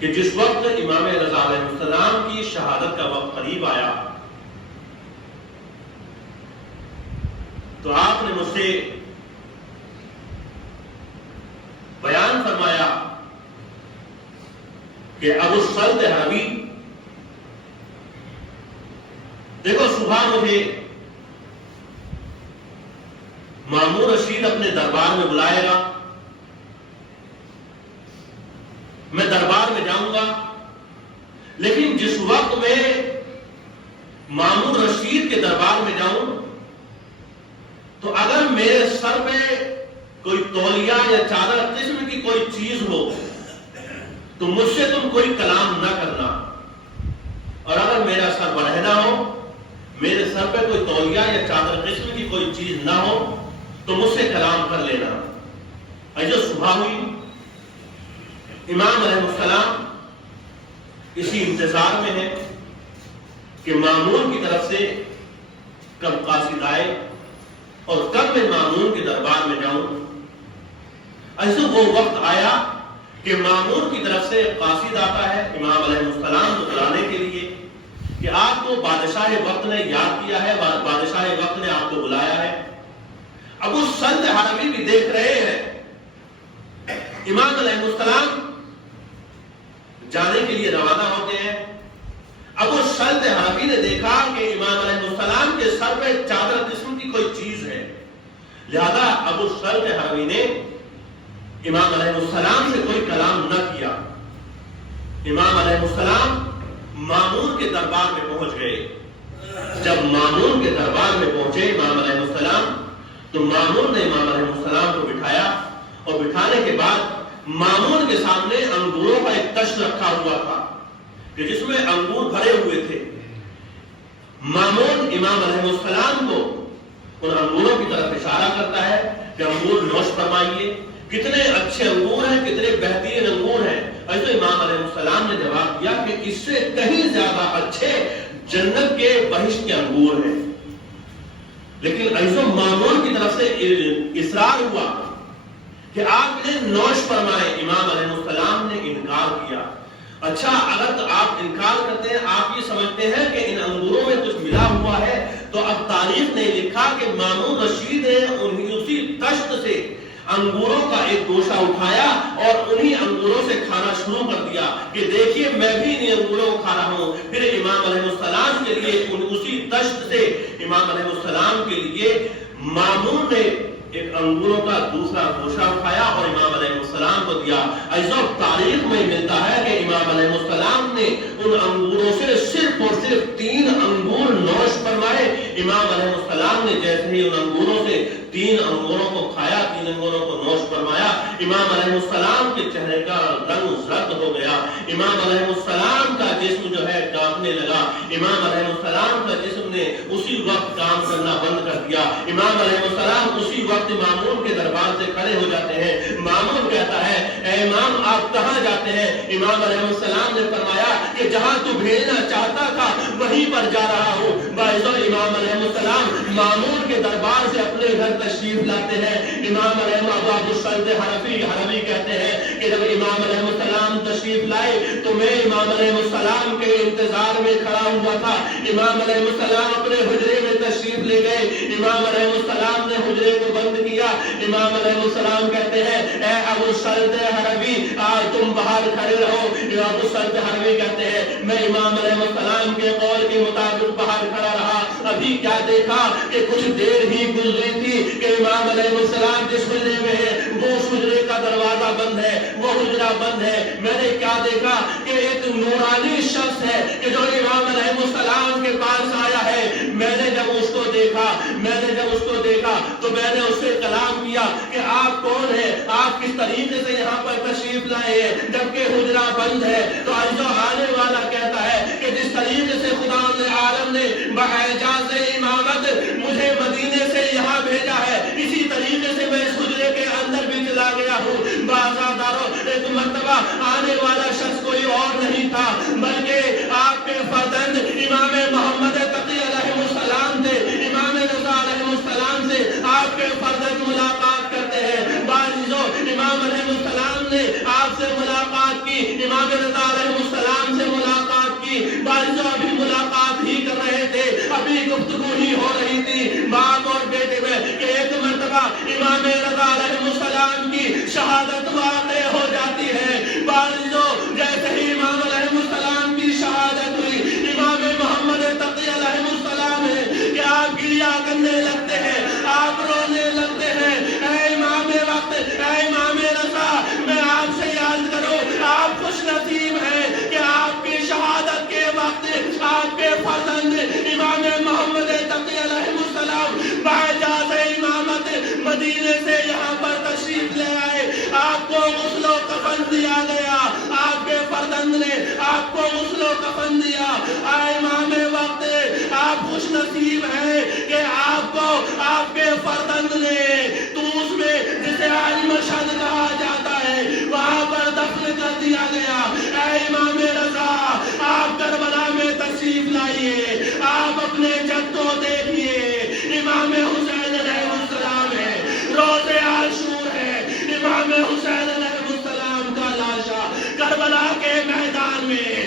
کہ جس وقت امام رضا علیہ السلام کی شہادت کا وقت قریب آیا تو آپ نے مجھ سے بیان فرمایا کہ ابو الصلت حربی، دیکھو صبح مجھے مامون رشید اپنے دربار میں بلائے گا، میں دربار میں جاؤں گا، لیکن جس وقت میں مامون رشید کے دربار میں جاؤں تو اگر میرے سر پہ کوئی تولیہ یا چادر قسم کی کوئی چیز ہو تو مجھ سے تم کوئی کلام نہ کرنا، اور اگر میرا سر برہنہ ہو، میرے سر پہ کوئی تولیہ یا چادر قسم کی کوئی چیز نہ ہو تو مجھ سے کلام کر لینا۔ جو صبح ہوئی، امام علیہ السلام اسی انتظار میں ہے کہ مامون کی طرف سے کب قاصد آئے اور کب میں مامون کے دربار میں جاؤں۔ ایسے وہ وقت آیا کہ مامون کی طرف سے قاصد آتا ہے امام علیہ السلام کو بلانے کے لیے کہ آپ کو بادشاہ وقت نے یاد کیا ہے، بادشاہ وقت نے آپ کو بلایا ہے۔ ابو الصلت حربی بھی دیکھ رہے ہیں، امام علیہ السلام جانے کے لیے روانہ ہوتے ہیں۔ ابو الصلت حربی نے دیکھا کہ امام علیہ السلام کے سر پہ چادر قسم کی کوئی چیز ہے، لہذا ابو الصلت حربی نے امام علیہ السلام سے کوئی کلام نہ کیا۔ امام علیہ السلام مامون کے دربار میں پہنچ گئے۔ جب مامون کے دربار میں پہنچے امام علیہ السلام تو مامون نے امام علیہ السلام کو بٹھایا، اور بٹھانے کے بعد مامون کے سامنے انگوروں کا ایک تشت رکھا ہوا تھا کہ جس میں انگور بھرے ہوئے تھے۔ مامون امام علیہ السلام کو ان انگوروں کی طرف اشارہ کرتا ہے کہ انگور نوش فرمائیے، کتنے اچھے انگور ہیں، کتنے بہترین انگور ہیں۔ ایسے امام علیہ السلام نے جواب دیا کہ اس سے کہیں زیادہ اچھے جنت کے بہشت کے انگور ہیں، لیکن ایسے مامون کی طرف سے اصرار ہوا کہ آپ نے نوش فرمائے۔ امام علیہ السلام نے انکار کیا۔ اچھا، اگر تو آپ انکار کرتے ہیں، آپ یہ سمجھتے ہیں کہ ان انگوروں میں کچھ ملا ہوا ہے، تو اب تاریخ نے لکھا کہ مامون رشید نے اسی تشت سے انگوروں کا ایک گوشہ اٹھایا اور انہی انگوروں سے کھانا شروع کر دیا کہ دیکھیے میں بھی ان انگوروں کو کھا رہا ہوں۔ پھر امام علیہ السلام کے لیے اسی تشت سے امام علیہ السلام کے لیے مامون نے ایک انگوروں کا دوسرا گوشہ اٹھایا اور امام علیہ السلام کو دیا۔ ایسا تاریخ میں ملتا ہے کہ امام علیہ السلام نے ان انگوروں سے صرف اور صرف 3 انگور نوش فرمائے۔ امام علیہ السلام نے جیسے ہی ان انگوروں سے 3 انگوروں کو کھایا، 3 انگوروں کو نوش فرمایا، امام علیہ السلام کے چہرے کا رنگ زرد ہو گیا، امام علیہ السلام کا جسم جو ہے کانپنے لگا، امام علیہ السلام کا جسم نے اسی وقت کام کرنا بند کر دیا۔ امام علیہ السلام اسی وقت مامون کے دربار سے کھڑے ہو جاتے ہیں۔ مامون کہتا ہے اے امام آپ کہاں جاتے ہیں؟ امام علیہ السلام نے فرمایا کہ جہاں تو بھیجنا چاہتا تھا وہیں پر جا رہا ہوں۔ باعث امام علیہ السلام مامون کے دربار سے اپنے گھر تشریف لاتے ہیں۔ امام علیہ ابو الصلت حربی کہتے ہیں کہ جب امام علیہ السلام تشریف لائے تو میں امام علیہ السلام کے انتظار میں کھڑا ہوا تھا۔ امام علیہ السلام اپنے حجرے میں تشریف لے گئے، امام علیہ السلام نے حجرے کو بند کیا۔ امام علیہ السلام کہتے ہیں اے ابو الصلت حربی آج تم باہر کھڑے رہو۔ ابو الصلت حربی کہتے ہیں میں امام علیہ السلام کے قول کے مطابق باہر کھڑا رہا۔ ابھی کیا دیکھا کہ کچھ دیر ہی گزری تھی کہ امام علیہ السلام جس حجرے میں ہے وہ حجرے کا دروازہ بند ہے، وہ حجرہ بند ہے۔ میں نے کیا دیکھا کہ ایک نورانی شخص ہے کہ جو امام علیہ السلام کے پاس آیا ہے۔ میں نے جب اس کو دیکھا تو میں نے اس سے کلام کیا کہ آپ کون ہیں، آپ کس طریقے سے یہاں پر تشریف لائے ہیں جبکہ حجرہ بند ہے؟ تو آنے والا کہتا ہے کہ جس طریقے سے خدا عالم نے باعجاز امامت مجھے مدینے سے یہاں بھیجا ہے، اسی طریقے سے میں اس حجرے کے اندر بھی چلا گیا ہوں۔ بازاداروں ایک مرتبہ آنے والا شخص کوئی اور نہیں تھا بلکہ آپ کے فرزند امام محمد تقی علیہ السلام تھے۔ امام رضا علیہ السلام سے آپ کے فرزند ملاقات کرتے ہیں۔ بعض امام علیہ السلام نے آپ سے ملاقات کی، امام رضا علیہ السلام سے ملاقات کی، والد ابھی ملاقات ہی کر رہے تھے، ابھی گفتگو ہی ہو رہی تھی باپ اور بیٹے میں کہ ایک مرتبہ امام رضا علیہ السلام کی شہادت واقع ہو جاتی ہے۔ والدو جیسے ہی امام علیہ السلام کی شہادت ہوئی، امام محمد تقی علیہ السلام ہے کہ آپ گریہ کرنے لگتے ہیں، آپ رونے لگتے ہیں۔ اے امام وقت، اے امام رضا، میں آپ سے یاد کروں، آپ خوش نصیب ہیں کہ آپ کی شہادت کے وقت آپ کے فرزند امام محمد تقی علیہ السلام باعجاز امامت مدینے سے یہاں پر تشریف لے آئے، آپ کو غسل و کفن دیا گیا، آپ کے فرزند نے آپ کو غسل و کفن دیا۔ اے امام وقت، آپ خوش نصیب ہیں کہ آپ کو آپ کے فرزند نے توس میں جسے آج مشہد کہا جاتا ہے وہاں پر دفن کر دیا گیا۔ اے امام رضا، آپ کربلا میں تشریف لائیے، آپ اپنے جد کو دیکھیے، امام حسین علیہ السلام ہے، روز عاشور ہے، امام حسین علیہ السلام کا لاشا کربلا کے میدان میں